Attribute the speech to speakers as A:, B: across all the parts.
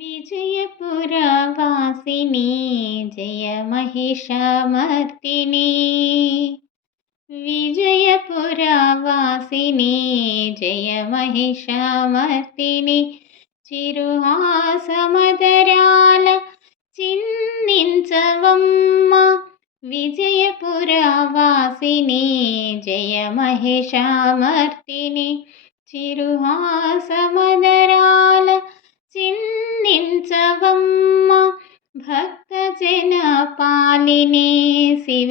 A: विजयपुरवासिनी जय महिषामर्दिनी विजयपुरवासिनी जय महिषामर्दिनी चिरुहासमदराल चिन्निञ्च विजयपुरवासिनी जय महिषामर्दिनी चिरुहासमदराल చిందించవమ్మ భక్తజన పాలిని శివ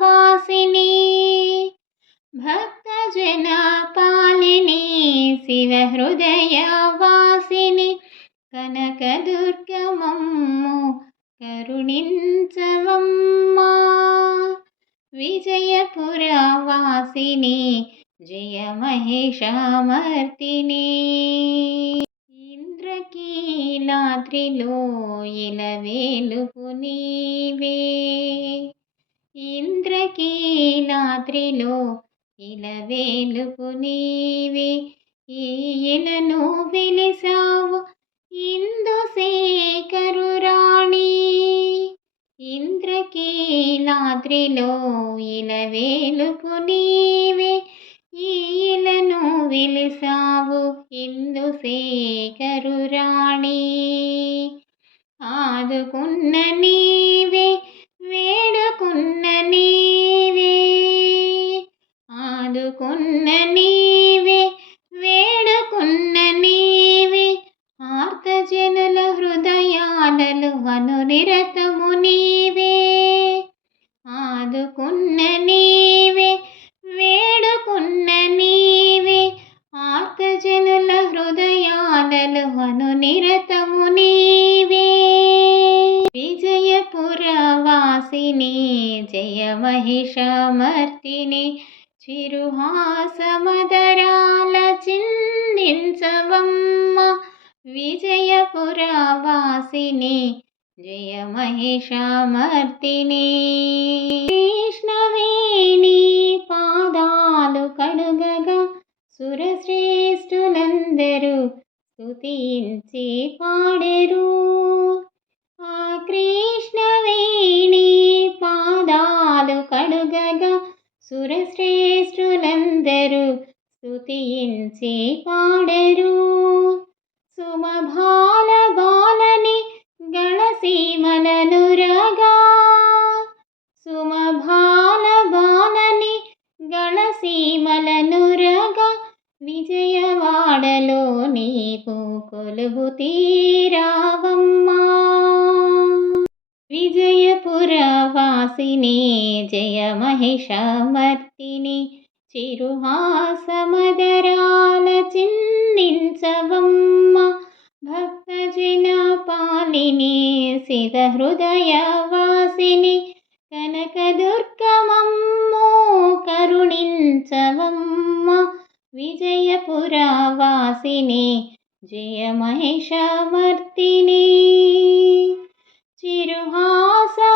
A: వాసిని భక్తజన పాలిని శివ హృదయ వాసిని కనకదుర్గమమ్ము కరుణించవమ్మా. విజయపురవాసిని జయ మహిషామర్దిని రాత్రిలో ఇలవేలుపు నీవే ఇంద్రకీలాద్రిలో ఇలవేలుపు నీవే ఈయలను వెలిసావు ఇందు శేఖరు రాణి. ఇంద్రకీలాద్రిలో ఇలవేలుపు నీవే ఈలను వెలిసావు ఇందు శేఖరు ఆదుకున్న నీవే జయ మహిషమర్తిని చిరుహాసమదరాల చిందించవమ్మ విజయపురవాసిని జయ మహిషమర్తిని కృష్ణవేణి పాదాలు కడుగగా సురశ్రేష్ఠులందరూ స్తుతించి పాడెరు స్తుతించి పాడెరు. సుమభాల బాలని గణసీమలను రగా. సుమభాల బాలని గణసీమలను రగా. విజయవాడలో నీకు కొలువు తీరావమ్మా. విజయపురవాసిని జయ మహిషమర్తిని చిరుహాసమదరాల శివ హృదయ వాసిని కనకదుర్గమమ్మో కరుణించవమ్మ విజయపురవాసిని జయ మహిషమర్దిని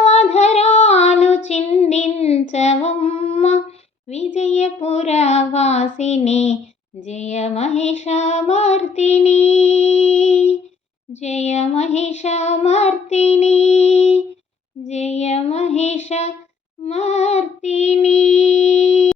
A: చిరుహాసవధరాలు చిందించవమ్మ విజయపురవాసిని జయ మహిషమర్దిని జయ మహిషమర్దిని जय महेश